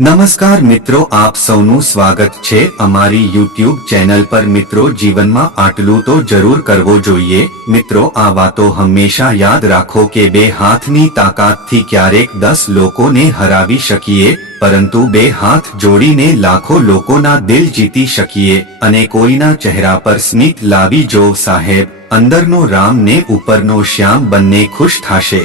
નમસ્કાર મિત્રો, આપ સૌનું સ્વાગત છે અમારી યુટ્યુબ ચેનલ પર. મિત્રો, જીવનમાં આટલું તો જરૂર કરવો જોઈએ. મિત્રો, આ વાતો હંમેશા યાદ રાખો કે બે હાથની તાકાતથી ક્યારેક દસ લોકોને હરાવી શકીએ, પરંતુ બે હાથ જોડીને લાખો લોકોના દિલ જીતી શકીએ અને કોઈના ચહેરા પર સ્મિત લાવી જો સાહેબ, અંદરનો રામ ને ઉપરનો શ્યામ બંને ખુશ થાશે.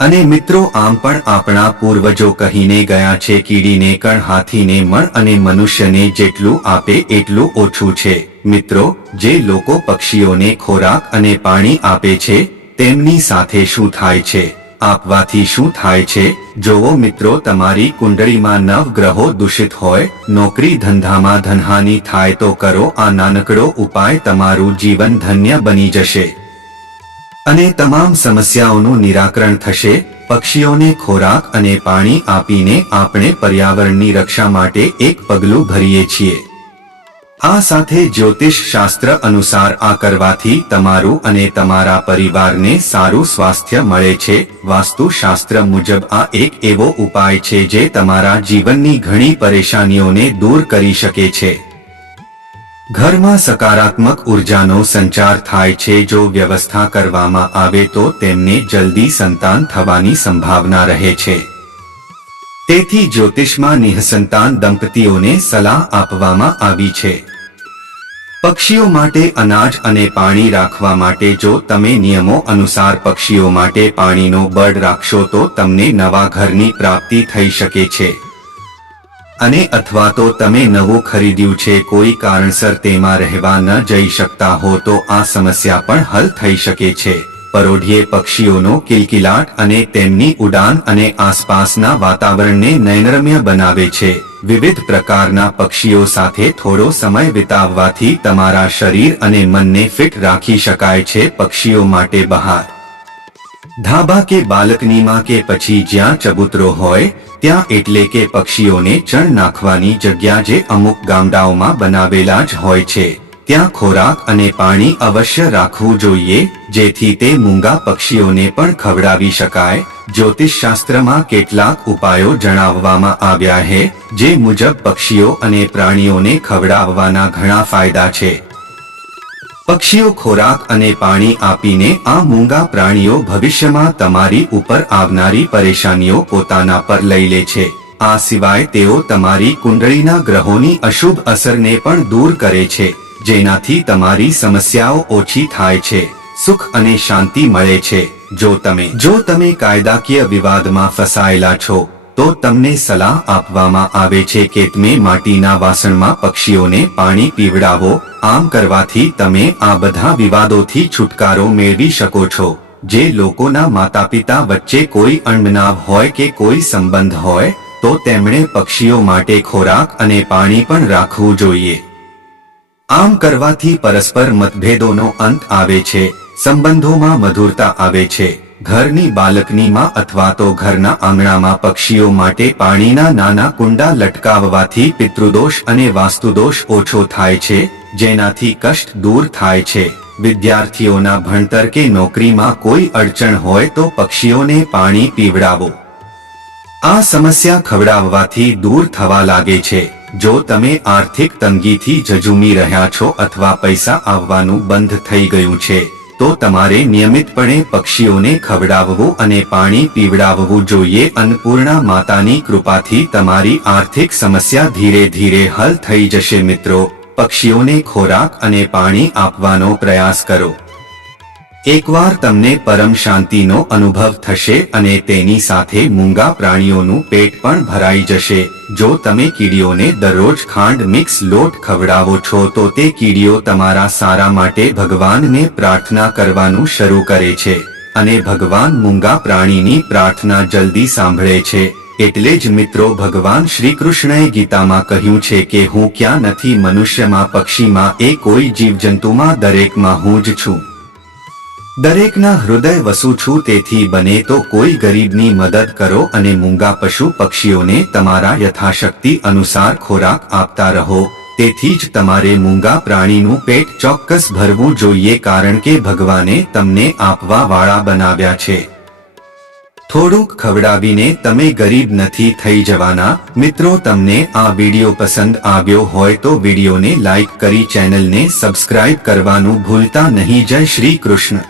અને મિત્રો, આમ પણ આપણા પૂર્વજો કહીને ગયા છે, કીડીને કણ હાથીને મણ અને મનુષ્યને જેટલું આપે એટલું ઓછું છે. મિત્રો, જે લોકો પક્ષીઓને ખોરાક અને પાણી આપે છે, તેમની સાથે શું થાય છે? આપવાથી શું થાય છે? જોવો મિત્રો, તમારી કુંડળીમાં નવ ગ્રહો દૂષિત હોય, નોકરી ધંધામાં ધનહાનિ થાય તો કરો, આ નાનકડો ઉપાય તમારું જીવન ધન્ય બની જશે. અને તમામ સમસ્યાઓનું નિરાકરણ થશે, પક્ષીઓને ખોરાક અને પાણી આપીને આપણે પર્યાવરણની રક્ષા માટે એક પગલું ભરીએ છીએ. આ સાથે જ્યોતિષ શાસ્ત્ર અનુસાર આ કરવાથી તમારું અને તમારા પરિવારને સારું સ્વાસ્થ્ય મળે છે. વાસ્તુશાસ્ત્ર મુજબ આ એક એવો ઉપાય છે જે તમારા જીવનની ઘણી પરેશાનીઓને દૂર કરી શકે છે. ઘરમાં સકારાત્મક ઉર્જાનો સંચાર થાય છે જો વ્યવસ્થા કરવામાં આવે તો તેમને જલ્દી સંતાન થવાની સંભાવના રહે છે. તેથી જ્યોતિષમાં નિઃસંતાન દંપતીઓને સલાહ આપવામાં આવી છે. પક્ષીઓ માટે અનાજ અને પાણી રાખવા માટે જો તમે નિયમો અનુસાર પક્ષીઓ માટે પાણીનો બળ રાખશો તો તમને નવા ઘરની પ્રાપ્તિ થઈ શકે છે. અને અથવા તો તમે નવું ખરીદ્યું છે, કોઈ કારણસર તેમાં રહેવા ન જઈ શકતા હો, તો આ સમસ્યા પણ હલ થઈ શકે છે. પરોઢિયે પક્ષીઓનો કિલકિલાટ અને તેમની ઉડાન અને આસપાસના વાતાવરણને નયનરમ્ય બનાવે છે. વિવિધ પ્રકારના પક્ષીઓ સાથે થોડો સમય વિતાવવાથી તમારા શરીર અને મનને ફિટ રાખી શકાય છે, પક્ષીઓ માટે બહાર. ધાબા કે બાલકનીમાં કે પછી જ્યાં ચબૂતરો હોય ત્યાં એટલે કે પક્ષીઓને ચણ નાખવાની જગ્યા જે અમુક ગામડાઓમાં બનાવેલા જ હોય છે. ત્યાં ખોરાક અને પાણી અવશ્ય રાખવું જોઈએ, જેથી તે મૂંગા પક્ષીઓને પણ ખવડાવી શકાય. જ્યોતિષશાસ્ત્રમાં કેટલાક ઉપાયો જણાવવામાં આવ્યા છે, જે મુજબ પક્ષીઓ અને પ્રાણીઓને ખવડાવવાના ઘણા ફાયદા છે. પક્ષીઓ ખોરાક અને પાણી આપીને આ મૂંગા પ્રાણીઓ ભવિષ્યમાં તમારી ઉપર આવનારી પરેશાનીઓ પોતાના પર લઈ લે છે. આ સિવાય તેઓ તમારી કુંડળીના ગ્રહોની અશુભ અસરને પણ દૂર કરે છે, જેનાથી તમારી સમસ્યાઓ ઓછી થાય છે, સુખ અને શાંતિ મળે છે. જો તમે જો તમે કાયદાકીય વિવાદમાં ફસાયેલા છો તો તમને સલાહ આપવામાં આવે છે કે તમે માટીના વાસણમાં પક્ષીઓને પાણી પીવડાવો. આમ કરવાથી તમે આ બધા વિવાદોથી છુટકારો મેળવી શકો છો. જે લોકોના માતા પિતા વચ્ચે કોઈ અણમનાવ હોય કે કોઈ સંબંધ હોય, તો તેમણે પક્ષીઓ માટે ખોરાક અને પાણી પણ રાખવું જોઈએ. આમ કરવાથી પરસ્પર મતભેદોનો અંત આવે છે. સંબંધોમાં મધુરતા આવે છે. ઘરની બાલકનીમાં અથવા તો ઘરના આંગણામાં પક્ષીઓ માટે પાણીના નાના કુંડા લટકાવવાથી પિતૃદોષ અને વાસ્તુદોષ ઓછો થાય છે, જેનાથી કષ્ટ દૂર થાય છે. વિદ્યાર્થીઓના ભણતર કે નોકરીમાં કોઈ અડચણ હોય તો પક્ષીઓને પાણી પીવડાવો. આ સમસ્યા ખવડાવવાથી દૂર થવા લાગે છે. જો તમે આર્થિક તંગીથી જજુમી રહ્યા છો અથવા પૈસા આવવાનું બંધ થઈ ગયું છે તો તમારે નિયમિતપણે પક્ષીઓને ખવડાવવું અને પાણી પીવડાવવું જોઈએ. અન્નપૂર્ણા માતાની કૃપાથી તમારી આર્થિક સમસ્યા ધીરે ધીરે હલ થઈ જશે મિત્રો. પક્ષીઓને ખોરાક અને પાણી આપવાનો પ્રયાસ કરો. એકવાર તમને પરમ શાંતિનો અનુભવ થશે અને તેની સાથે મૂંગા પ્રાણીઓનું પેટ પણ ભરાઈ જશે. જો તમે કીડીઓને દરરોજ ખાંડ મિક્સ લોટ ખવડાવો છો, તો તે કીડીઓ તમારા સારા માટે ભગવાનને પ્રાર્થના કરવાનું શરૂ કરે છે અને ભગવાન મૂંગા પ્રાણીની પ્રાર્થના જલ્દી સાંભળે છે. એટલે જ મિત્રો, ભગવાન શ્રી કૃષ્ણએ ગીતામાં કહ્યું છે કે હું ક્યાં નથી મનુષ્યમાં પક્ષીમાં એ કોઈ જીવજંતુમાં દરેકમાં હું જ છું. દરેકના હૃદય વસું છું, તેથી બને તો કોઈ ગરીબની મદદ કરો અને મૂંગા પશુ પક્ષીઓને તમારા યથાશક્તિ અનુસાર ખોરાક આપતા રહો. તેથી જ તમારે મૂંગા પ્રાણીનું પેટ ચોક્કસ ભરવું જોઈએ, કારણ કે ભગવાને તમને આપવા વાળા બનાવ્યા છે. થોડુંક ખવડાવીને તમે ગરીબ નથી થઈ જવાના. મિત્રો, તમને આ વીડિયો પસંદ આવ્યો હોય તો વિડીયોને લાઇક કરી ચેનલને સબસ્ક્રાઇબ કરવાનું ભૂલતા નહીં. જય શ્રી કૃષ્ણ.